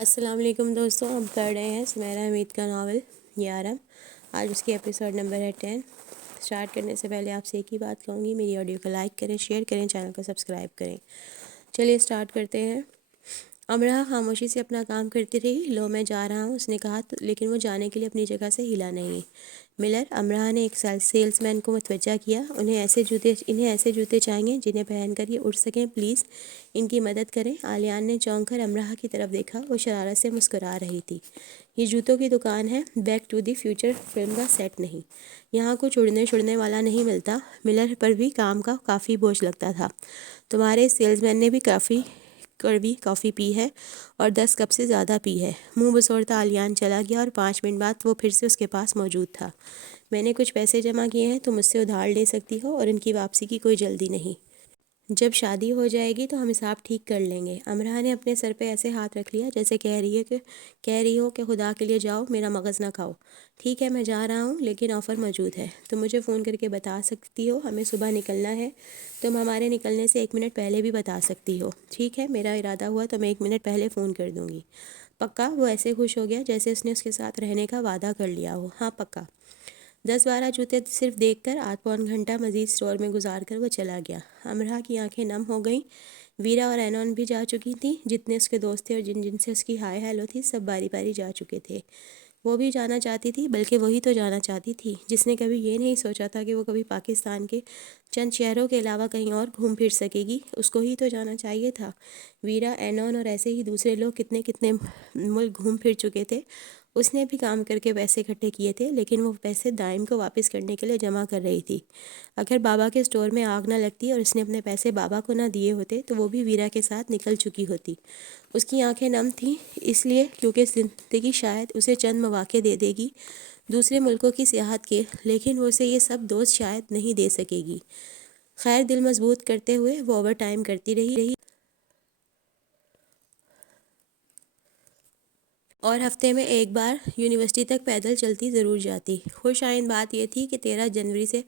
السلام علیکم دوستوں، ہم پڑھ رہے ہیں سمیرہ حمید کا ناول یارم۔ آج اس کی ایپیسوڈ نمبر ہے 10۔ سٹارٹ کرنے سے پہلے آپ سے ایک ہی بات کہوں گی، میری آڈیو کو لائک کریں، شیئر کریں، چینل کو سبسکرائب کریں۔ چلیے سٹارٹ کرتے ہیں۔ امرا خاموشی سے اپنا کام کرتی رہی۔ لو میں جا رہا ہوں اس نے کہا، لیکن وہ جانے کے لیے اپنی جگہ سے ہلا نہیں۔ ملر، امرا نے ایک سیلس مین کو متوجہ کیا، انہیں ایسے جوتے چاہیے جنہیں پہن کر یہ اٹھ سکیں، پلیز ان کی مدد کریں۔ آلیان نے چونک کر امرا کی طرف دیکھا، وہ شرارت سے مسکرا رہی تھی۔ یہ جوتوں کی دکان ہے، back to the future film کا سیٹ نہیں۔ یہاں کچھ اڑنے والا نہیں ملتا۔ ملر پر بھی کام کا کافی بوجھ لگتا تھا۔ تمہارے سیلز مین نے بھی کافی کڑوی کافی پی ہے اور 10 کپ سے زیادہ پی ہے۔ منہ بسوڑتا آلیان چلا گیا اور 5 منٹ بعد وہ پھر سے اس کے پاس موجود تھا۔ میں نے کچھ پیسے جمع کیے ہیں، تم مجھ سے ادھار لے سکتی ہو اور ان کی واپسی کی کوئی جلدی نہیں۔ جب شادی ہو جائے گی تو ہم حساب ٹھیک کر لیں گے۔ امرا نے اپنے سر پہ ایسے ہاتھ رکھ لیا جیسے کہہ رہی ہو کہ خدا کے لیے جاؤ، میرا مغز نہ کھاؤ۔ ٹھیک ہے، میں جا رہا ہوں، لیکن آفر موجود ہے۔ تم مجھے فون کر کے بتا سکتی ہو، ہمیں صبح نکلنا ہے۔ تم ہمارے نکلنے سے 1 منٹ پہلے بھی بتا سکتی ہو۔ ٹھیک ہے، میرا ارادہ ہوا تو میں 1 منٹ پہلے فون کر دوں گی۔ پکا؟ وہ ایسے خوش ہو گیا جیسے اس نے اس کے ساتھ رہنے کا وعدہ کر لیا ہو۔ ہاں پکا۔ 10-12 جوتے صرف دیکھ کر آدھ پون گھنٹہ مزید اسٹور میں گزار کر وہ چلا گیا۔ امرا کی آنکھیں نم ہو گئیں۔ ویرا اور اینون بھی جا چکی تھیں۔ جتنے اس کے دوست تھے اور جن سے اس کی ہائے ہیلو تھی، سب باری باری جا چکے تھے۔ وہ بھی جانا چاہتی تھی، بلکہ وہی تو جانا چاہتی تھی جس نے کبھی یہ نہیں سوچا تھا کہ وہ کبھی پاکستان کے چند شہروں کے علاوہ کہیں اور گھوم پھر سکے گی۔ اس کو ہی تو جانا چاہیے تھا۔ ویرا، اینون اور ایسے ہی دوسرے لوگ کتنے ملک گھوم پھر چکے تھے۔ اس نے بھی کام کر کے پیسے اکٹھے کیے تھے، لیکن وہ پیسے دائم کو واپس کرنے کے لیے جمع کر رہی تھی۔ اگر بابا کے اسٹور میں آگ نہ لگتی اور اس نے اپنے پیسے بابا کو نہ دیے ہوتے تو وہ بھی ویرا کے ساتھ نکل چکی ہوتی۔ اس کی آنکھیں نم تھیں، اس لیے کیونکہ زندگی شاید اسے چند مواقع دے دے گی دوسرے ملکوں کی سیاحت کے، لیکن وہ اسے یہ سب دوست شاید نہیں دے سکے گی۔ خیر، دل مضبوط کرتے ہوئے وہ اوور ٹائم کرتی رہی اور ہفتے میں ایک بار یونیورسٹی تک پیدل چلتی ضرور جاتی۔ خوش آئند بات یہ تھی کہ 13 جنوری سے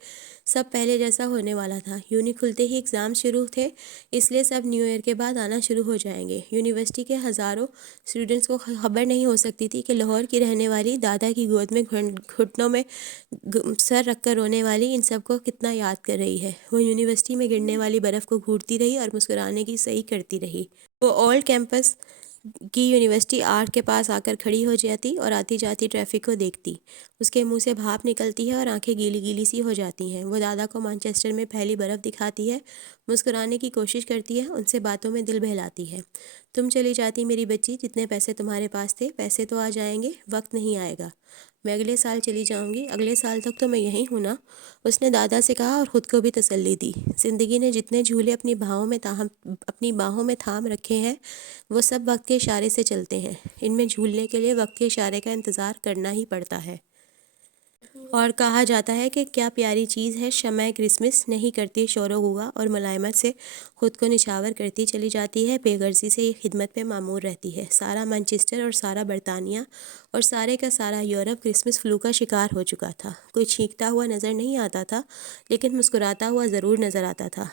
سب پہلے جیسا ہونے والا تھا۔ یونی کھلتے ہی ایگزام شروع تھے، اس لیے سب نیو ایئر کے بعد آنا شروع ہو جائیں گے۔ یونیورسٹی کے ہزاروں اسٹوڈنٹس کو خبر نہیں ہو سکتی تھی کہ لاہور کی رہنے والی، دادا کی گود میں گھٹنوں میں سر رکھ کر رونے والی ان سب کو کتنا یاد کر رہی ہے۔ وہ یونیورسٹی میں گرنے والی برف کو گھورتی رہی اور مسکرانے کی صحیح کرتی رہی۔ وہ اولڈ کیمپس کی یونیورسٹی آرٹ کے پاس آ کر کھڑی ہو جاتی اور آتی جاتی ٹریفک کو دیکھتی۔ اس کے منہ سے بھاپ نکلتی ہے اور آنکھیں گیلی گیلی سی ہو جاتی ہیں۔ وہ دادا کو مانچسٹر میں پھیلی برف دکھاتی ہے، مسکرانے کی کوشش کرتی ہے، ان سے باتوں میں دل بہلاتی ہے۔ تم چلی جاتی میری بچی، جتنے پیسے تمہارے پاس تھے، پیسے تو آ جائیں گے، وقت نہیں آئے گا۔ میں اگلے سال چلی جاؤں گی، اگلے سال تک تو میں یہیں ہوں نا، اس نے دادا سے کہا اور خود کو بھی تسلی دی۔ زندگی نے جتنے جھولے اپنی باہوں میں تھام رکھے ہیں، وہ سب وقت کے اشارے سے چلتے ہیں۔ ان میں جھولنے کے لیے وقت کے اشارے کا انتظار کرنا ہی پڑتا ہے۔ اور کہا جاتا ہے کہ کیا پیاری چیز ہے شمع کرسمس، نہیں کرتی شور و غوغا اور ملائمت سے خود کو نچھاور کرتی چلی جاتی ہے، بے غرضی سے یہ خدمت پہ معمور رہتی ہے۔ سارا مانچسٹر اور سارا برطانیہ اور سارے کا سارا یورپ کرسمس فلو کا شکار ہو چکا تھا۔ کوئی چھینکتا ہوا نظر نہیں آتا تھا، لیکن مسکراتا ہوا ضرور نظر آتا تھا۔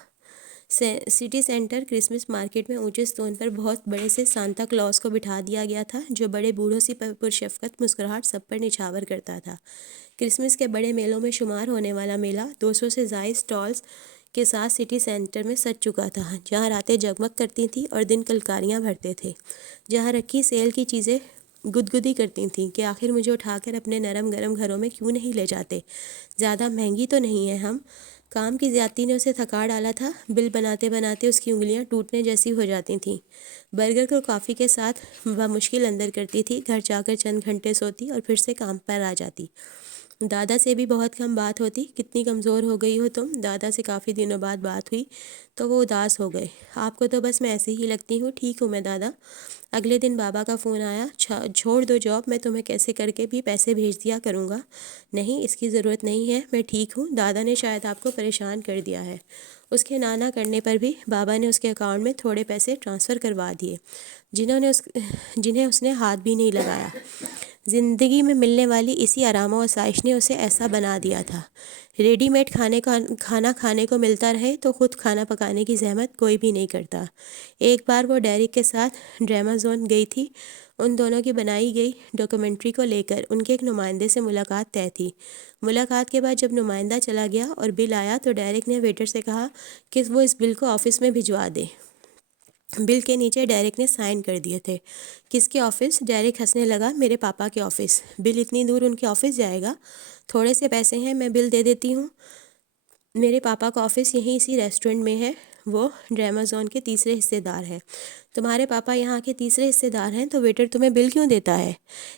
سٹی سینٹر کرسمس مارکیٹ میں اونچے سٹون پر بہت بڑے سے سانتا کلاus کو بٹھا دیا گیا تھا، جو بڑے بوڑھوں سی پرشفقت مسکراہٹ سب پر نچھاور کرتا تھا۔ کرسمس کے بڑے میلوں میں شمار ہونے والا میلہ 200 سے زائد سٹالز کے ساتھ سٹی سینٹر میں سج چکا تھا، جہاں راتیں جگمگ کرتی تھیں اور دن کلکاریاں بھرتے تھے، جہاں رکھی سیل کی چیزیں گدگدی کرتی تھیں کہ آخر مجھے اٹھا کر اپنے نرم گرم گھروں میں کیوں نہیں لے جاتے، زیادہ مہنگی تو نہیں ہے ہم۔ کام کی زیادتی نے اسے تھکا ڈالا تھا، بل بناتے بناتے اس کی انگلیاں ٹوٹنے جیسی ہو جاتی تھیں۔ برگر کو کافی کے ساتھ بمشکل اندر کرتی تھی، گھر جا کر چند گھنٹے سوتی اور پھر سے کام پر آ جاتی۔ دادا سے بھی بہت کم بات ہوتی۔ کتنی کمزور ہو گئی ہو تم؟ دادا سے کافی دنوں بعد بات ہوئی تو وہ اداس ہو گئے۔ آپ کو تو بس میں ایسی ہی لگتی ہوں۔ ٹھیک ہوں میں دادا۔ اگلے دن بابا کا فون آیا، چھوڑ دو جاب، میں تمہیں کیسے کر کے بھی پیسے بھیج دیا کروں گا۔ نہیں، اس کی ضرورت نہیں ہے، میں ٹھیک ہوں۔ دادا نے شاید آپ کو پریشان کر دیا ہے۔ اس کے نانا کرنے پر بھی بابا نے اس کے اکاؤنٹ میں تھوڑے پیسے ٹرانسفر کروا دیے، جنہیں اس نے ہاتھ بھی نہیں لگایا۔ زندگی میں ملنے والی اسی آرام و آسائش نے اسے ایسا بنا دیا تھا۔ ریڈی میڈ کھانا کھانے کو ملتا رہے تو خود کھانا پکانے کی زحمت کوئی بھی نہیں کرتا۔ ایک بار وہ ڈیرک کے ساتھ ڈرامہ زون گئی تھی، ان دونوں کی بنائی گئی ڈاکومنٹری کو لے کر ان کے ایک نمائندے سے ملاقات طے تھی۔ ملاقات کے بعد جب نمائندہ چلا گیا اور بل آیا تو ڈیرک نے ویٹر سے کہا کہ وہ اس بل کو آفس میں بھجوا دے۔ بل کے نیچے ڈیرک نے سائن کر دیے تھے۔ کس کے آفس؟ ڈیرک ہنسنے لگا، میرے پاپا کے آفس۔ بل اتنی دور ان کے آفس جائے گا؟ تھوڑے سے پیسے ہیں، میں بل دے دیتی ہوں۔ میرے پاپا کا آفس یہیں اسی ریسٹورنٹ میں ہے، وہ ڈراما زون کے تیسرے حصے دار ہیں۔ تمہارے پاپا یہاں کے تیسرے حصے دار ہیں تو ویٹر تمہیں بل کیوں دیتا ہے؟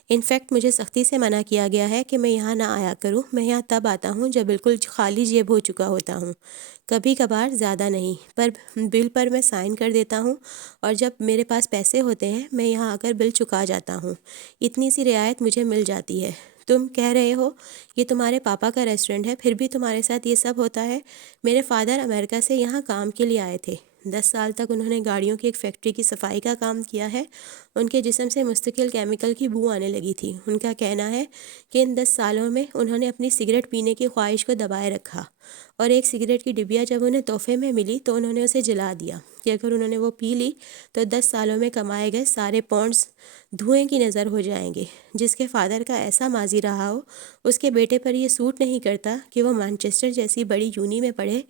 انفیکٹ مجھے سختی سے منع کیا گیا ہے کہ میں یہاں نہ آیا کروں۔ میں یہاں تب آتا ہوں جب بالکل خالی جیب ہو چکا ہوتا ہوں، کبھی کبھار، زیادہ نہیں، پر بل پر میں سائن کر دیتا ہوں اور جب میرے پاس پیسے ہوتے ہیں میں یہاں آ کر بل چکا جاتا ہوں۔ اتنی سی رعایت مجھے مل جاتی ہے۔ تم کہہ رہے ہو یہ تمہارے پاپا کا ریسٹورنٹ ہے، پھر بھی تمہارے ساتھ یہ سب ہوتا ہے؟ میرے فادر امریکہ سے یہاں کام کے لیے آئے تھے۔ 10 سال تک انہوں نے گاڑیوں کی ایک فیکٹری کی صفائی کا کام کیا ہے۔ ان کے جسم سے مستقل کیمیکل کی بو آنے لگی تھی۔ ان کا کہنا ہے کہ ان 10 سالوں میں انہوں نے اپنی سگریٹ پینے کی خواہش کو دبائے رکھا، اور ایک سگریٹ کی ڈبیا جب انہیں تحفے میں ملی تو انہوں نے اسے جلا دیا کہ اگر انہوں نے وہ پی لی تو 10 سالوں میں کمائے گئے سارے پاؤنڈز دھوئیں کی نظر ہو جائیں گے۔ جس کے فادر کا ایسا ماضی رہا ہو، اس کے بیٹے پر یہ سوٹ نہیں کرتا کہ وہ مانچسٹر جیسی بڑی یونی میں پڑھے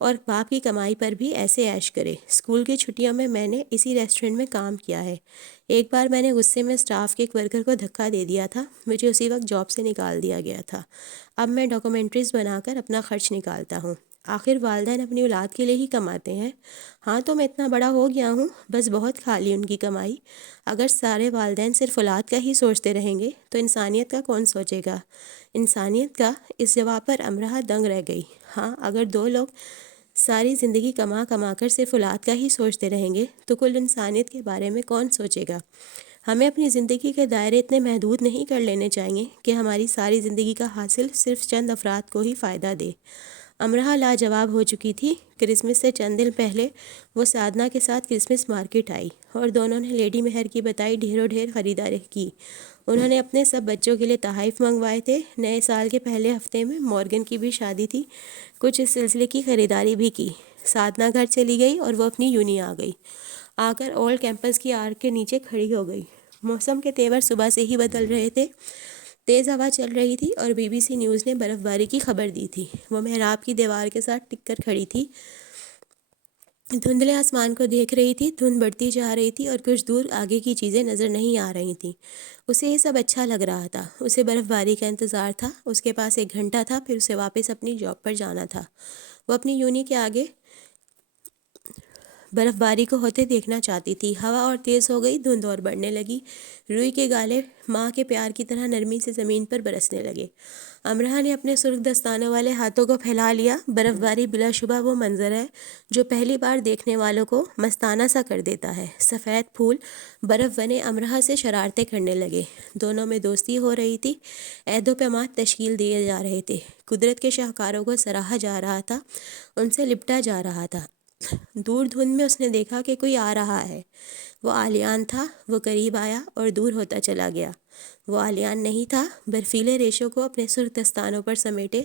اور باپ کی کمائی پر بھی ایسے عیش کرے۔ اسکول کی چھٹیوں میں میں نے اسی ریسٹورنٹ میں کام کیا ہے۔ ایک بار میں نے غصے میں اسٹاف کے ایک ورکر کو دھکا دے دیا تھا، مجھے اسی وقت جاب سے نکال دیا گیا تھا۔ اب میں ڈاکومنٹریز بنا کر اپنا خرچ نکالتا ہوں۔ آخر والدین اپنی اولاد کے لیے ہی کماتے ہیں۔ ہاں تو میں اتنا بڑا ہو گیا ہوں، بس بہت کھا لی ان کی کمائی۔ اگر سارے والدین صرف اولاد کا ہی سوچتے رہیں گے تو انسانیت کا کون سوچے گا؟ انسانیت کا؟ اس جواب پر امرہ دنگ رہ گئی۔ ہاں، اگر 2 لوگ ساری زندگی کما کما کر صرف اولاد کا ہی سوچتے رہیں گے تو کل انسانیت کے بارے میں کون سوچے گا؟ ہمیں اپنی زندگی کے دائرے اتنے محدود نہیں کر لینے چاہیے کہ ہماری ساری زندگی کا حاصل صرف چند افراد کو ہی فائدہ دے۔ امرہ لاجواب ہو چکی تھی۔ کرسمس سے چند دن پہلے وہ سادنا کے ساتھ کرسمس مارکیٹ آئی اور دونوں نے لیڈی مہر کی بتائی ڈھیروں ڈھیر خریداری کی۔ انہوں نے اپنے سب بچوں کے لیے تحائف منگوائے تھے۔ نئے سال کے پہلے ہفتے میں مورگن کی بھی شادی تھی، کچھ اس سلسلے کی خریداری بھی کی۔ سادنا گھر چلی گئی اور وہ اپنی یونی آ گئی، آ کر اولڈ کیمپس کی آرک کے نیچے کھڑی ہو گئی۔ موسم کے تیور صبح سے ہی بدل رہے تھے، تیز ہوا چل رہی تھی اور بی بی سی نیوز نے برف باری کی خبر دی تھی۔ وہ محراب کی دیوار کے ساتھ ٹک کر کھڑی تھی، دھندلے آسمان کو دیکھ رہی تھی۔ دھند بڑھتی جا رہی تھی اور کچھ دور آگے کی چیزیں نظر نہیں آ رہی تھیں۔ اسے یہ سب اچھا لگ رہا تھا۔ اسے برف باری کا انتظار تھا۔ اس کے پاس 1 گھنٹہ تھا، پھر اسے واپس اپنی جاب پر جانا تھا۔ وہ اپنی یونی کے آگے برف باری کو ہوتے دیکھنا چاہتی تھی۔ ہوا اور تیز ہو گئی، دھند اور بڑھنے لگی۔ روئی کے گالے ماں کے پیار کی طرح نرمی سے زمین پر برسنے لگے۔ امرہ نے اپنے سرخ دستانوں والے ہاتھوں کو پھیلا لیا۔ برف باری بلا شبہ وہ منظر ہے جو پہلی بار دیکھنے والوں کو مستانہ سا کر دیتا ہے۔ سفید پھول برف بنے امرہ سے شرارتیں کرنے لگے۔ دونوں میں دوستی ہو رہی تھی، عہد و پیمات تشکیل دیے جا رہے تھے، قدرت کے شاہکاروں کو سراہا جا رہا تھا، ان سے لپٹا جا رہا تھا۔ دور دھند میں اس نے دیکھا کہ کوئی آ رہا ہے۔ وہ آلیان تھا۔ وہ قریب آیا اور دور ہوتا چلا گیا۔ وہ آلیان نہیں تھا۔ برفیلے ریشوں کو اپنے سرخ دستانوں پر سمیٹے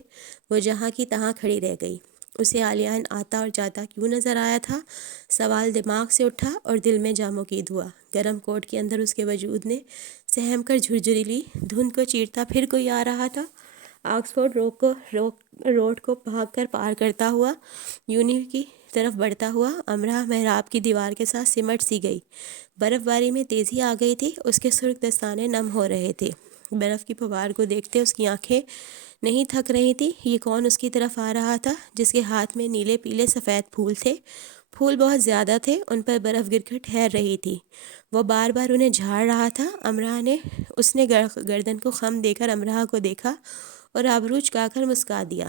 وہ جہاں کی تہاں کھڑی رہ گئی۔ اسے آلیان آتا اور جاتا کیوں نظر آیا تھا؟ سوال دماغ سے اٹھا اور دل میں جاموکید ہوا۔ گرم کوٹ کے اندر اس کے وجود نے سہم کر جھرجھری لی۔ دھند کو چیرتا پھر کوئی آ رہا تھا، آکسفورڈ روڈ کو بھاگ کر پار کرتا ہوا، یونی کی طرف بڑھتا ہوا۔ امرہ محراب کی دیوار کے ساتھ سمٹ سی گئی۔ برف باری میں تیزی آ گئی تھی، اس کے سرخ دستانے نم ہو رہے تھے۔ برف کی پھوار کو دیکھتے اس کی آنکھیں نہیں تھک رہی تھی۔ یہ کون اس کی طرف آ رہا تھا جس کے ہاتھ میں نیلے پیلے سفید پھول تھے؟ پھول بہت زیادہ تھے، ان پر برف گر کر ٹھہر رہی تھی۔ وہ بار بار انہیں جھاڑ رہا تھا۔ اس نے گردن کو خم دے کر امرہ کو دیکھا اور ابرو چکا کر مسکا دیا۔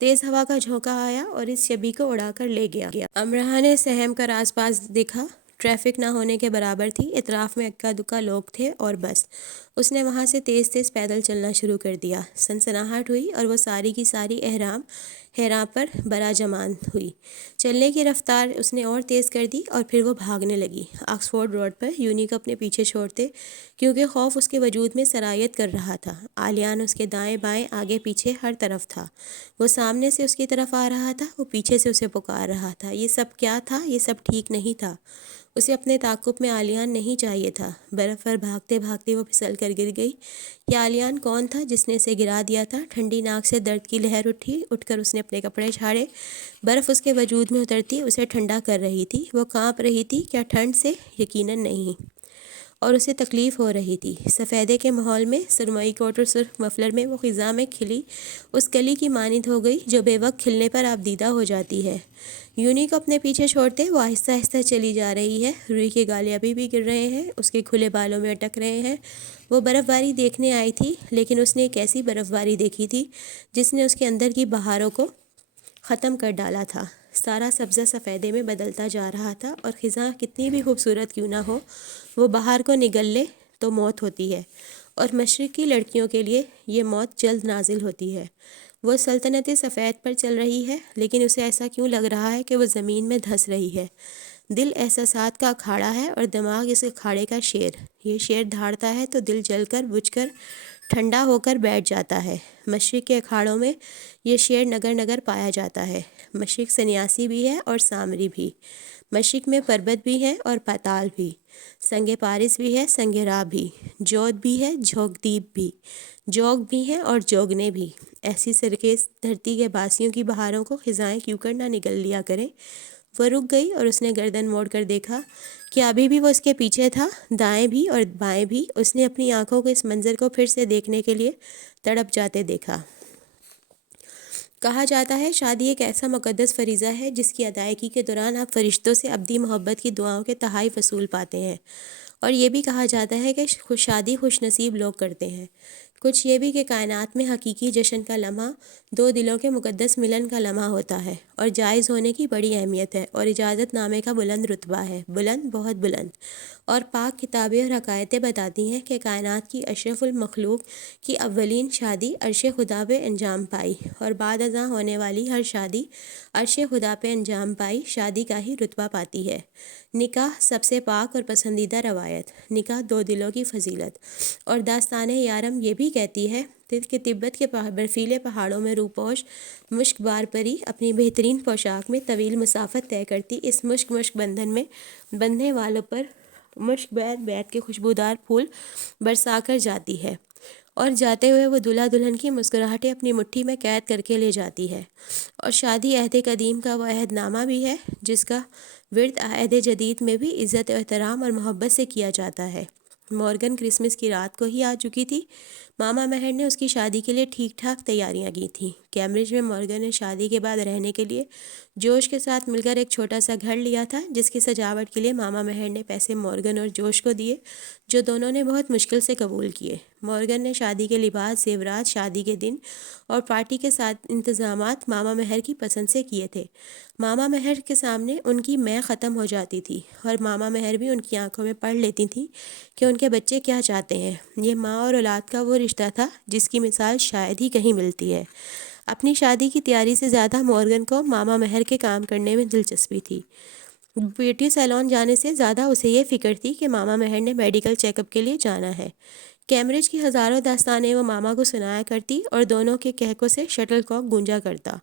تیز ہوا کا جھونکا آیا اور اس شبی کو اڑا کر لے گیا۔ امرہ نے سہم کر آس پاس دیکھا۔ ٹریفک نہ ہونے کے برابر تھی، اطراف میں اکا دکا لوگ تھے اور بس۔ اس نے وہاں سے تیز تیز پیدل چلنا شروع کر دیا۔ سنسناہٹ ہوئی اور وہ ساری کی ساری اہرام حیران پر براجمان ہوئی۔ چلنے کی رفتار اس نے اور تیز کر دی اور پھر وہ بھاگنے لگی، آکسفورڈ روڈ پر یونی کو اپنے پیچھے چھوڑتے، کیونکہ خوف اس کے وجود میں سرایت کر رہا تھا۔ آلیان اس کے دائیں بائیں آگے پیچھے ہر طرف تھا۔ وہ سامنے سے اس کی طرف آ رہا تھا، وہ پیچھے سے اسے پکار رہا تھا۔ یہ سب کیا تھا؟ یہ سب ٹھیک نہیں تھا۔ اسے اپنے تعاقب میں آلیان نہیں چاہیے تھا۔ برف پر بھاگتے بھاگتے وہ پھسل کر گر گئی۔ یہ آلیان کون تھا جس نے اسے گرا دیا تھا؟ ٹھنڈی ناک سے درد کی لہر اٹھی، اٹھ کر اس نے اپنے کپڑے جھاڑے۔ برف اس کے وجود میں اترتی اسے ٹھنڈا کر رہی تھی۔ وہ کانپ رہی تھی، کیا ٹھنڈ سے؟ یقیناً نہیں، اور اسے تکلیف ہو رہی تھی۔ سفیدے کے ماحول میں، سرمئی کوٹ اور سرخ مفلر میں وہ خزاں میں کھلی اس کلی کی مانند ہو گئی جو بے وقت کھلنے پر آبدیدہ ہو جاتی ہے۔ یونی کو اپنے پیچھے چھوڑتے وہ آہستہ آہستہ چلی جا رہی ہے۔ روئی کے گالے ابھی بھی گر رہے ہیں، اس کے کھلے بالوں میں اٹک رہے ہیں۔ وہ برف باری دیکھنے آئی تھی، لیکن اس نے ایک ایسی برف باری دیکھی تھی جس نے اس کے اندر کی بہاروں کو ختم کر ڈالا تھا۔ سارا سبزہ سفیدے میں بدلتا جا رہا تھا، اور خزاں کتنی بھی خوبصورت کیوں نہ ہو، وہ بہار کو نگل لے تو موت ہوتی ہے، اور مشرق کی لڑکیوں کے لیے یہ موت جلد نازل ہوتی ہے۔ وہ سلطنت سفید پر چل رہی ہے، لیکن اسے ایسا کیوں لگ رہا ہے کہ وہ زمین میں دھس رہی ہے؟ دل احساسات کا اکھاڑا ہے اور دماغ اس اکھاڑے کا شیر۔ یہ شیر دھاڑتا ہے تو دل جل کر بجھ کر ٹھنڈا ہو کر بیٹھ جاتا ہے۔ مشرق کے اکھاڑوں میں یہ شیر نگر نگر پایا جاتا ہے۔ مشرق سنیاسی بھی ہے اور سامری بھی۔ مشرق میں پربت بھی ہے اور پاتال بھی، سنگ پارس بھی ہے، سنگ راہ بھی، جود بھی ہے، جوگدیپ بھی، جوگ بھی ہیں اور جوگنے بھی۔ ایسی سرخیز دھرتی کے باسیوں کی بہاروں کو خزائیں کیوں کر نہ نگل لیا کریں؟ وہ رک گئی اور اس نے گردن موڑ کر دیکھا کہ ابھی بھی وہ اس کے پیچھے تھا، دائیں بھی اور بائیں بھی۔ اس نے اپنی آنکھوں کو اس منظر کو پھر سے دیکھنے کے لیے تڑپ جاتے دیکھا۔ کہا جاتا ہے شادی ایک ایسا مقدس فریضہ ہے جس کی ادائیگی کے دوران آپ فرشتوں سے ابدی محبت کی دعاؤں کے تحائف وصول پاتے ہیں، اور یہ بھی کہا جاتا ہے کہ شادی خوش نصیب لوگ کرتے ہیں۔ کچھ یہ بھی کہ کائنات میں حقیقی جشن کا لمحہ دو دلوں کے مقدس ملن کا لمحہ ہوتا ہے، اور جائز ہونے کی بڑی اہمیت ہے، اور اجازت نامے کا بلند رتبہ ہے، بلند، بہت بلند۔ اور پاک کتابیں اور حقائقیں بتاتی ہیں کہ کائنات کی اشرف المخلوق کی اولین شادی عرش خدا پہ انجام پائی، اور بعد ازاں ہونے والی ہر شادی عرش خدا پہ انجام پائی شادی کا ہی رتبہ پاتی ہے۔ نکاح سب سے پاک اور پسندیدہ روایت، نکاح دو دلوں کی فضیلت۔ اور داستان یارم یہ بھی کہتی ہے کہ تبت کے برفیلے پہاڑوں میں روپوش مشک بار پری اپنی بہترین پوشاک میں طویل مسافت طے کرتی اس مشک بندھن میں بندھنے والوں پر مشک بیت کے خوشبودار پھول برسا کر جاتی ہے، اور جاتے ہوئے وہ دلہا دلہن کی مسکراہٹیں اپنی مٹھی میں قید کر کے لے جاتی ہے۔ اور شادی عہد قدیم کا وہ عہد نامہ بھی ہے جس کا ورد عہد جدید میں بھی عزت و احترام اور محبت سے کیا جاتا ہے۔ مورگن کرسمس کی رات کو ہی آ چکی تھی۔ ماما مہر نے اس کی شادی کے لیے ٹھیک ٹھاک تیاریاں کی تھیں۔ کیمبرج میں مورگن نے شادی کے بعد رہنے کے لیے جوش کے ساتھ مل کر ایک چھوٹا سا گھر لیا تھا، جس کی سجاوٹ کے لیے ماما مہر نے پیسے مورگن اور جوش کو دیے، جو دونوں نے بہت مشکل سے قبول کیے۔ مورگن نے شادی کے لباس، زیورات، شادی کے دن اور پارٹی کے ساتھ انتظامات ماما مہر کی پسند سے کیے تھے۔ ماما مہر کے سامنے ان کی میں ختم ہو جاتی تھی، اور ماما مہر بھی ان کی آنکھوں میں پڑھ لیتی تھیں کہ ان کے بچے کیا چاہتے ہیں۔ یہ ماں اور اولاد کا وہ رشتہ تھا جس کی مثال شاید ہی کہیں ملتی ہے۔ اپنی شادی کی تیاری سے زیادہ مورگن کو ماما مہر کے کام کرنے میں دلچسپی تھی۔ بیوٹی سیلون جانے سے زیادہ اسے یہ فکر تھی کہ ماما مہر نے میڈیکل چیک اپ کے لیے جانا ہے۔ کیمبرج کی ہزاروں داستانیں وہ ماما کو سنایا کرتی، اور دونوں کے کہکوں سے شٹل کاک گونجا کرتا۔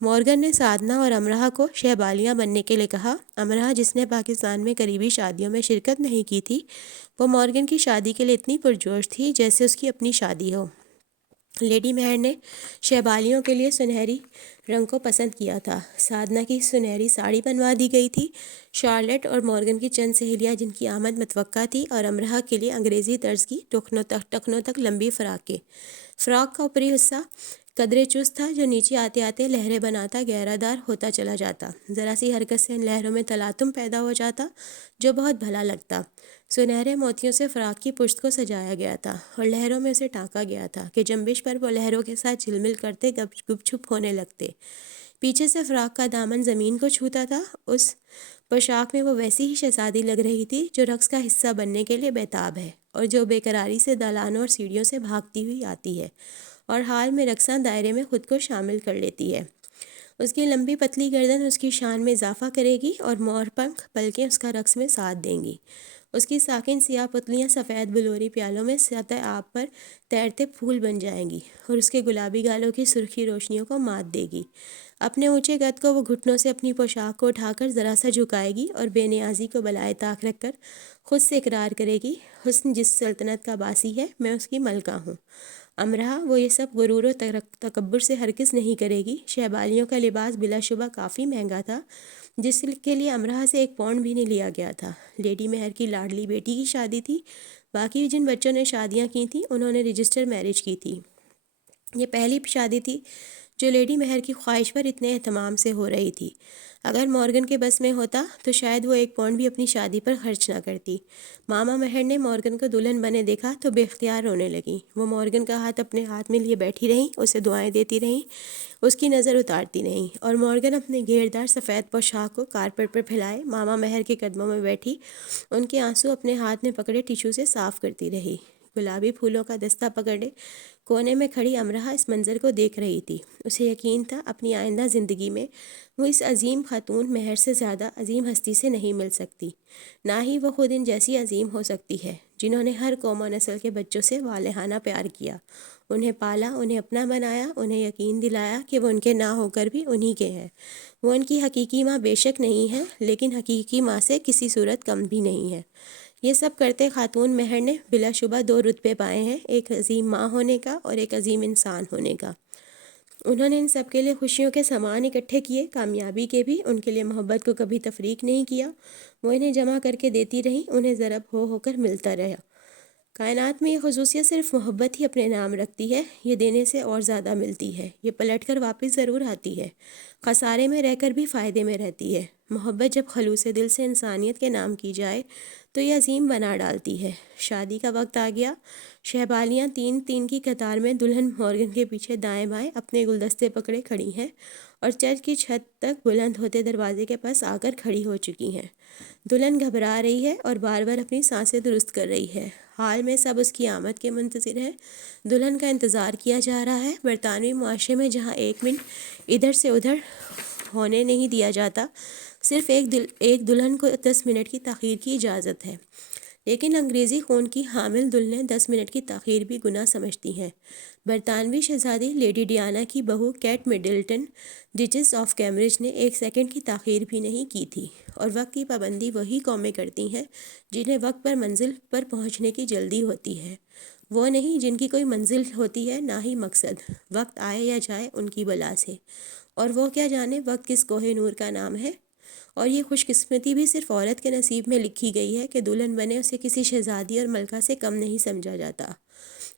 مورگن نے سادنا اور امرہ کو شہبالیاں بننے کے لیے کہا۔ امرہ، جس نے پاکستان میں قریبی شادیوں میں شرکت نہیں کی تھی، وہ مورگن کی شادی کے لیے اتنی پرجوش تھی جیسے اس کی اپنی شادی ہو۔ لیڈی مہر نے شہبالیوں کے لیے سنہری رنگ کو پسند کیا تھا۔ سادنا کی سنہری ساڑی بنوا دی گئی تھی۔ شارلٹ اور مورگن کی چند سہیلیاں جن کی آمد متوقع تھی، اور امرہ کے لیے انگریزی طرز کی ٹخنوں تک لمبی فراقیں۔ فراق کا اوپری حصہ قدرے چست تھا جو نیچے آتے آتے لہریں بناتا گہرا دار ہوتا چلا جاتا۔ ذرا سی حرکت سے ان لہروں میں تلاطم پیدا ہو جاتا جو بہت بھلا لگتا۔ سنہرے موتیوں سے فراق کی پشت کو سجایا گیا تھا، اور لہروں میں اسے ٹانکا گیا تھا کہ جنبش پر وہ لہروں کے ساتھ جھلمل کرتے گپ چھپ ہونے لگتے۔ پیچھے سے فراق کا دامن زمین کو چھوتا تھا۔ اس پوشاک میں وہ ویسی ہی شہزادی لگ رہی تھی جو رقص کا حصہ بننے کے لیے بیتاب ہے، اور جو بے قراری سے دالانوں اور سیڑھیوں سے بھاگتی ہوئی آتی ہے، اور حال میں رقصاں دائرے میں خود کو شامل کر لیتی ہے۔ اس کی لمبی پتلی گردن اس کی شان میں اضافہ کرے گی اور مور پنکھ بلکہ اس کا رقص میں ساتھ دیں گی۔ اس کی ساکن سیاہ پتلیاں سفید بلوری پیالوں میں سطح آب پر تیرتے پھول بن جائیں گی اور اس کے گلابی گالوں کی سرخی روشنیوں کو مات دے گی۔ اپنے اونچے قد کو وہ گھٹنوں سے اپنی پوشاک کو اٹھا کر ذرا سا جھکائے گی اور بے نیازی کو بالائے طاق رکھ کر خود سے اقرار کرے گی، حسن جس سلطنت کا باسی ہے میں اس کی ملکہ ہوں۔ امرا وہ یہ سب غرور و تکبر سے ہرگز نہیں کرے گی۔ شہبالیوں کا لباس بلا شبہ کافی مہنگا تھا، جس کے لیے امرا سے 1 پاؤنڈ بھی نہیں لیا گیا تھا۔ لیڈی مہر کی لاڈلی بیٹی کی شادی تھی۔ باقی جن بچوں نے شادیاں کی تھیں انہوں نے رجسٹر میرج کی تھی۔ یہ پہلی شادی تھی جو لیڈی مہر کی خواہش پر اتنے اہتمام سے ہو رہی تھی۔ اگر مورگن کے بس میں ہوتا تو شاید وہ 1 پاؤنڈ بھی اپنی شادی پر خرچ نہ کرتی۔ ماما مہر نے مورگن کو دلہن بنے دیکھا تو بے اختیار رونے لگیں۔ وہ مورگن کا ہاتھ اپنے ہاتھ میں لیے بیٹھی رہیں، اسے دعائیں دیتی رہیں، اس کی نظر اتارتی رہیں، اور مورگن اپنے گھیردار سفید پوشاک کو کارپیٹ پر پھیلائے ماما مہر کے قدموں میں بیٹھی ان کے آنسو اپنے ہاتھ میں پکڑے ٹیشو سے صاف کرتی رہی۔ گلابی پھولوں کا دستہ پکڑے کونے میں کھڑی امرا اس منظر کو دیکھ رہی تھی۔ اسے یقین تھا اپنی آئندہ زندگی میں وہ اس عظیم خاتون مہر سے زیادہ عظیم ہستی سے نہیں مل سکتی، نہ ہی وہ خود ان جیسی عظیم ہو سکتی ہے جنہوں نے ہر قوم و نسل کے بچوں سے والہانہ پیار کیا، انہیں پالا، انہیں اپنا بنایا، انہیں یقین دلایا کہ وہ ان کے نہ ہو کر بھی انہی کے ہیں۔ وہ ان کی حقیقی ماں بے شک نہیں ہے، لیکن حقیقی ماں سے کسی صورت کم بھی نہیں ہے۔ یہ سب کرتے خاتون مہر نے بلا شبہ 2 رتبے پائے ہیں، ایک عظیم ماں ہونے کا اور ایک عظیم انسان ہونے کا۔ انہوں نے ان سب کے لیے خوشیوں کے سامان اکٹھے کیے، کامیابی کے بھی، ان کے لیے محبت کو کبھی تفریق نہیں کیا۔ وہ انہیں جمع کر کے دیتی رہیں، انہیں ضرب ہو کر ملتا رہا۔ کائنات میں یہ خصوصیت صرف محبت ہی اپنے نام رکھتی ہے، یہ دینے سے اور زیادہ ملتی ہے، یہ پلٹ کر واپس ضرور آتی ہے، خسارے میں رہ کر بھی فائدے میں رہتی ہے۔ محبت جب خلوص دل سے انسانیت کے نام کی جائے تو یہ عظیم بنا ڈالتی ہے۔ شادی کا وقت آ گیا۔ شہبالیاں 3 کی قطار میں دلہن مورگن کے پیچھے دائیں بائیں اپنے گلدستے پکڑے کھڑی ہیں اور چرچ کی چھت تک بلند ہوتے دروازے کے پاس آ کر کھڑی ہو چکی ہیں۔ دلہن گھبرا رہی ہے اور بار بار اپنی سانسیں درست کر رہی ہے۔ حال میں سب اس کی آمد کے منتظر ہیں، دلہن کا انتظار کیا جا رہا ہے۔ برطانوی معاشرے میں جہاں 1 منٹ ادھر سے ادھر ہونے نہیں دیا جاتا، صرف ایک دلہن کو 10 منٹ کی تاخیر کی اجازت ہے، لیکن انگریزی خون کی حامل دلہنیں 10 منٹ کی تاخیر بھی گناہ سمجھتی ہیں۔ برطانوی شہزادی لیڈی ڈیانا کی بہو Kate Middleton, Duchess of Cambridge نے 1 سیکنڈ کی تاخیر بھی نہیں کی تھی، اور وقت کی پابندی وہی قومیں کرتی ہیں جنہیں وقت پر منزل پر پہنچنے کی جلدی ہوتی ہے، وہ نہیں جن کی کوئی منزل ہوتی ہے نہ ہی مقصد۔ وقت آئے یا جائے ان کی بلا سے، اور وہ کیا جانے وقت کس کوہ نور کا نام ہے۔ اور یہ خوش قسمتی بھی صرف عورت کے نصیب میں لکھی گئی ہے کہ دلہن بنے اسے کسی شہزادی اور ملکہ سے کم نہیں سمجھا جاتا۔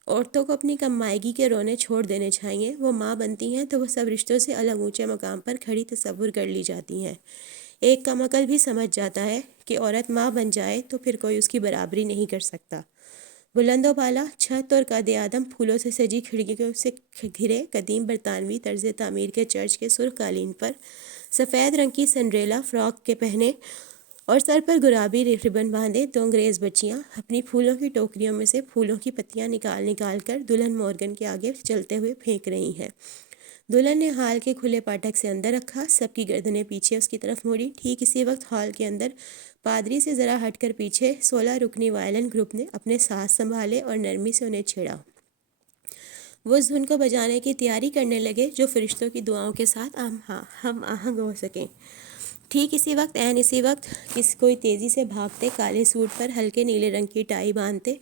عورتوں کو اپنی کم مائگی کے رونے چھوڑ دینے چاہیے۔ وہ ماں بنتی ہیں تو وہ سب رشتوں سے الگ اونچے مقام پر کھڑی تصور کر لی جاتی ہیں۔ ایک کم عقل بھی سمجھ جاتا ہے کہ عورت ماں بن جائے تو پھر کوئی اس کی برابری نہیں کر سکتا۔ بلند و بالا چھت اور قد آدم پھولوں سے سجی کھڑکیوں سے گھرے قدیم برطانوی طرز تعمیر کے چرچ کے سرخ قالین پر سفید رنگ کی سنڈریلا فراک کے پہنے اور سر پر گلابی ربن باندھے 2 انگریز بچیاں اپنی پھولوں کی ٹوکریوں میں سے پھولوں کی پتیاں نکال کر دلہن مورگن کے آگے چلتے ہوئے پھینک رہی ہیں۔ دلہن نے ہال کے کھلے پاٹک سے اندر رکھا، سب کی گردنیں پیچھے اس کی طرف موڑی۔ ٹھیک اسی وقت ہال کے اندر پادری سے ذرا ہٹ کر پیچھے 16 رکنی وائلن گروپ نے اپنے سانس سنبھالے اور نرمی سے انہیں چھیڑا۔ وہ اس دھن کو بجانے کی تیاری کرنے لگے جو فرشتوں کی دعاؤں کے ساتھ ہم آہنگ ہو سکیں۔ ٹھیک اسی وقت عین اسی وقت کوئی تیزی سے بھاگتے کالے سوٹ پر ہلکے نیلے رنگ کی ٹائی باندھتے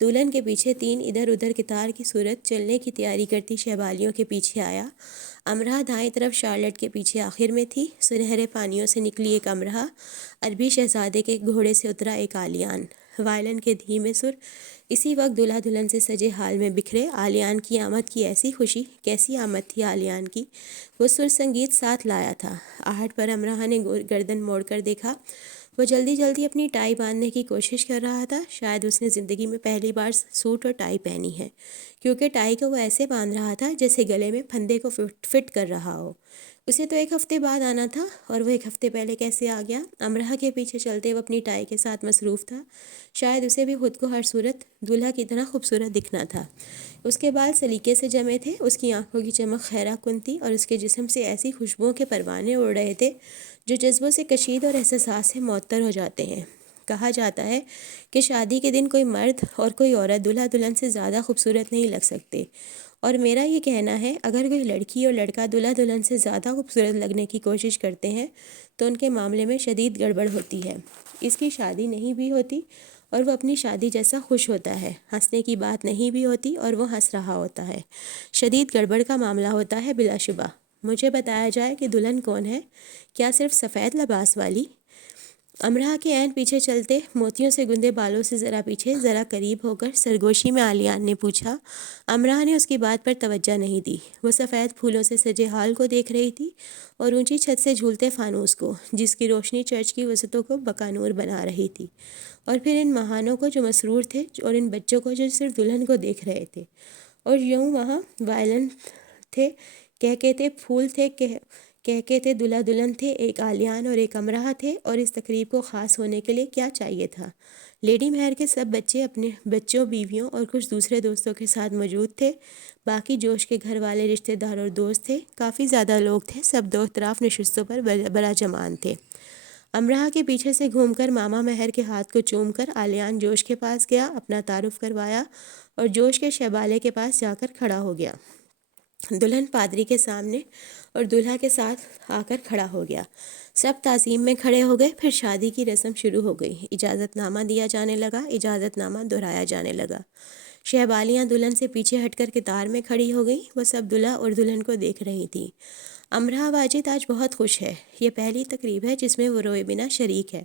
دلہن کے پیچھے 3 ادھر ادھر قطار کی صورت چلنے کی تیاری کرتی شہبالیوں کے پیچھے آیا۔ امرا دائیں طرف شارلٹ کے پیچھے آخر میں تھی۔ سنہرے پانیوں سے نکلی ایک امرا، عربی شہزادے کے گھوڑے سے اترا ایک آلیان، وائلن کے دھیمے سر اسی وقت دلہا دلہن سے سجے حال میں بکھرے۔ آلیان کی آمد کی ایسی خوشی، کیسی آمد تھی آلیان کی، وہ سر سنگیت ساتھ لایا تھا۔ آہٹ پر امرا نے گردن موڑ کر دیکھا، وہ جلدی جلدی اپنی ٹائی باندھنے کی کوشش کر رہا تھا۔ شاید اس نے زندگی میں پہلی بار سوٹ اور ٹائی پہنی ہے، کیونکہ ٹائی کو وہ ایسے باندھ رہا تھا جیسے گلے میں پھندے کو فٹ کر رہا ہو۔ اسے تو 1 ہفتے بعد آنا تھا، اور وہ 1 ہفتے پہلے کیسے آ گیا؟ امرہ کے پیچھے چلتے وہ اپنی ٹائی کے ساتھ مصروف تھا۔ شاید اسے بھی خود کو ہر صورت دولہا کی طرح خوبصورت دکھنا تھا۔ اس کے بال سلیقے سے جمے تھے، اس کی آنکھوں کی چمک خیرہ کن تھی، اور اس کے جسم سے ایسی خوشبوؤں کے پروانے اڑ رہے تھے جو جذبوں سے کشید اور احساسات سے معطر ہو جاتے ہیں۔ کہا جاتا ہے کہ شادی کے دن کوئی مرد اور کوئی عورت دلہا دلہن سے زیادہ خوبصورت نہیں لگ سکتے، اور میرا یہ کہنا ہے اگر کوئی لڑکی اور لڑکا دلہا دلہن سے زیادہ خوبصورت لگنے کی کوشش کرتے ہیں تو ان کے معاملے میں شدید گڑبڑ ہوتی ہے۔ اس کی شادی نہیں بھی ہوتی اور وہ اپنی شادی جیسا خوش ہوتا ہے، ہنسنے کی بات نہیں بھی ہوتی اور وہ ہنس رہا ہوتا ہے۔ شدید گڑبڑ کا معاملہ ہوتا ہے بلا شبہ۔ مجھے بتایا جائے کہ دلہن کون ہے؟ کیا صرف سفید لباس والی؟ امرہ کے عین پیچھے چلتے موتیوں سے گندے بالوں سے ذرا پیچھے ذرا قریب ہو کر سرگوشی میں عالیان نے پوچھا۔ امرہ نے اس کی بات پر توجہ نہیں دی۔ وہ سفید پھولوں سے سجے ہال کو دیکھ رہی تھی اور اونچی چھت سے جھولتے فانوس کو، جس کی روشنی چرچ کی وسعتوں کو بکانور بنا رہی تھی، اور پھر ان مہانوں کو جو مسرور تھے اور ان بچوں کو جو صرف دلہن کو دیکھ رہے تھے، اور یوں وہاں وائلن تھے، کہکتے پھول تھے، کہکتے دلہا دلہن تھے، ایک عالیان اور ایک امرہ تھے، اور اس تقریب کو خاص ہونے کے لیے کیا چاہیے تھا؟ لیڈی مہر کے سب بچے اپنے بچوں، بیویوں اور کچھ دوسرے دوستوں کے ساتھ موجود تھے۔ باقی جوش کے گھر والے رشتہ دار اور دوست تھے، کافی زیادہ لوگ تھے، سب دو اطراف نشستوں پر بڑا جمان تھے۔ امرہ کے پیچھے سے گھوم کر ماما مہر کے ہاتھ کو چوم کر عالیان جوش کے پاس گیا، اپنا تعارف کروایا اور جوش کے شہبالے کے پاس جا کر کھڑا ہو گیا۔ دلہن پادری کے سامنے اور دلہا کے ساتھ آ کر کھڑا ہو گیا۔ سب تعظیم میں کھڑے ہو گئے۔ پھر شادی کی رسم شروع ہو گئی۔ اجازت نامہ دیا جانے لگا، اجازت نامہ دہرایا جانے لگا۔ شہبالیاں دلہن سے پیچھے ہٹ کر قطار میں کھڑی ہو گئیں، وہ سب دلہا اور دلہن کو دیکھ رہی تھیں۔ امرہ واجد آج بہت خوش ہے۔ یہ پہلی تقریب ہے جس میں وہ روئے بنا شریک ہے،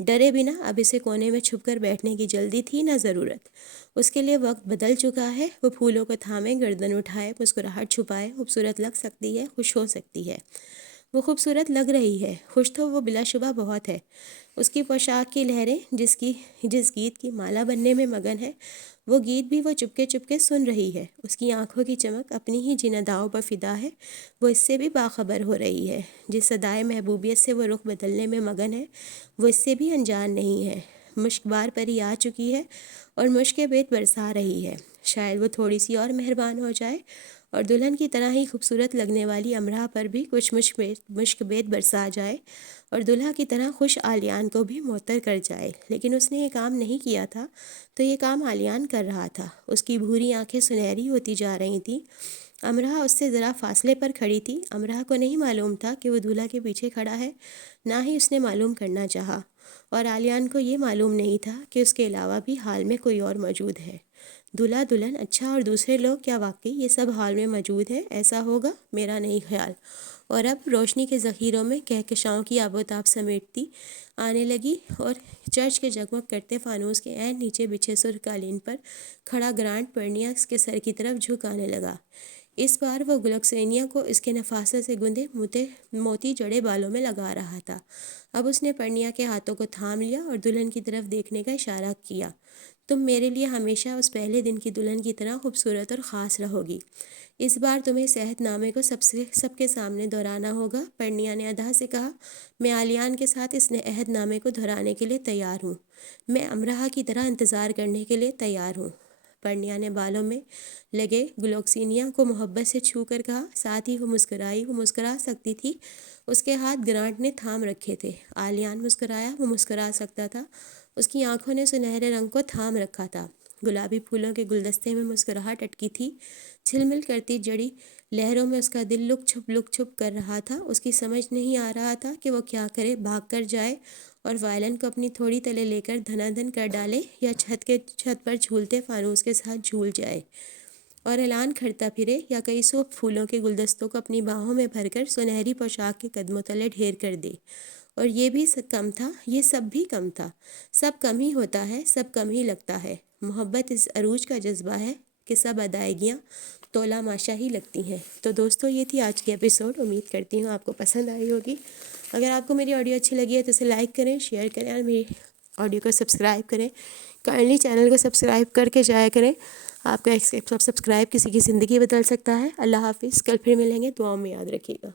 ڈرے بنا۔ اب اسے کونے میں چھپ کر بیٹھنے کی جلدی تھی نہ ضرورت۔ اس کے لیے وقت بدل چکا ہے۔ وہ پھولوں کو تھامے، گردن اٹھائے، مسکراہٹ چھپائے، خوبصورت لگ سکتی ہے، خوش ہو سکتی ہے۔ وہ خوبصورت لگ رہی ہے، خوش تو وہ بلا شبہ بہت ہے۔ اس کی پوشاک کی لہریں جس گیت کی مالا بننے میں مگن ہے، وہ گیت بھی وہ چپکے چپکے سن رہی ہے۔ اس کی آنکھوں کی چمک اپنی ہی جن اداؤں پر فدا ہے، وہ اس سے بھی باخبر ہو رہی ہے۔ جس صدائے محبوبیت سے وہ رخ بدلنے میں مگن ہے، وہ اس سے بھی انجان نہیں ہے۔ مشک بار پری آ چکی ہے اور مشک بیت برسا رہی ہے۔ شاید وہ تھوڑی سی اور مہربان ہو جائے اور دلہن کی طرح ہی خوبصورت لگنے والی امرہ پر بھی کچھ مشک بیت برسا جائے اور دلہا کی طرح خوش عالیان کو بھی معطر کر جائے۔ لیکن اس نے یہ کام نہیں کیا تھا، تو یہ کام عالیان کر رہا تھا۔ اس کی بھوری آنکھیں سنہری ہوتی جا رہی تھیں۔ امرہ اس سے ذرا فاصلے پر کھڑی تھی۔ امرہ کو نہیں معلوم تھا کہ وہ دلہا کے پیچھے کھڑا ہے، نہ ہی اس نے معلوم کرنا چاہا، اور عالیان کو یہ معلوم نہیں تھا کہ اس کے علاوہ بھی حال میں کوئی اور موجود ہے۔ دلہا دلہن اچھا اور دوسرے لوگ، کیا واقعی یہ سب حال میں موجود ہیں؟ ایسا ہوگا؟ میرا نہیں خیال۔ اور اب روشنی کے ذخیروں میں کہکشاؤں کی آب و تاب سمیٹتی آنے لگی، اور چرچ کے جگمگ کرتے فانوس کے عین نیچے بچھے سرخ قالین پر کھڑا گرانٹ پرنیا اس کے سر کی طرف جھک آنے لگا۔ اس بار وہ گلوکسینیا کو اس کے نفاست سے گندے موتی جڑے بالوں میں لگا رہا تھا۔ اب اس نے پرنیا کے ہاتھوں کو تھام لیا اور دلہن کی طرف دیکھنے کا اشارہ کیا۔ تم میرے لیے ہمیشہ اس پہلے دن کی دلہن کی طرح خوبصورت اور خاص رہو گی۔ اس بار تمہیں اس عہد نامے کو سب کے سامنے دہرانا ہوگا۔ پرنیا نے ادا سے کہا، میں عالیان کے ساتھ اس عہد نامے کو دہرانے کے لیے تیار ہوں۔ میں امرہ کی طرح انتظار کرنے کے لیے تیار ہوں۔ پرنیا نے بالوں میں لگے گلوکسینیا کو محبت سے چھو کر کہا، ساتھ ہی وہ مسکرائی۔ وہ مسکرا سکتی تھی، اس کے ہاتھ گرانٹ نے تھام رکھے تھے۔ عالیان مسکرایا، وہ مسکرا سکتا تھا، اس کی آنکھوں نے سنہرے رنگ کو تھام رکھا تھا۔ گلابی پھولوں کے گلدستے میں مسکراہٹ اٹکی تھی، جھلمل کرتی جڑی لہروں میں اس کا دل لک چھپ کر رہا تھا۔ اس کی سمجھ نہیں آ رہا تھا کہ وہ کیا کرے، بھاگ کر جائے اور وائلن کو اپنی تھوڑی تلے لے کر دھنا دھن کر ڈالے، یا چھت پر جھولتے فانوس کے ساتھ جھول جائے اور اعلان کرتا پھرے، یا کئی سو پھولوں کے گلدستوں کو اپنی باہوں میں بھر کر سنہری پوشاک کے قدموں تلے ڈھیر کر دے۔ اور یہ بھی کم تھا، یہ سب بھی کم تھا۔ سب کم ہی ہوتا ہے، سب کم ہی لگتا ہے۔ محبت اس عروج کا جذبہ ہے کہ سب ادائیگیاں تولا ماشا ہی لگتی ہیں۔ تو دوستو، یہ تھی آج کی ایپیسوڈ۔ امید کرتی ہوں آپ کو پسند آئی ہوگی۔ اگر آپ کو میری آڈیو اچھی لگی ہے تو اسے لائک کریں، شیئر کریں اور میری آڈیو کو سبسکرائب کریں۔ کائنڈلی چینل کو سبسکرائب کر کے جایا کریں۔ آپ کا ایک سبسکرائب کسی کی زندگی بدل سکتا ہے۔ اللہ حافظ، کل پھر ملیں گے، دعاؤں میں یاد رکھیے گا۔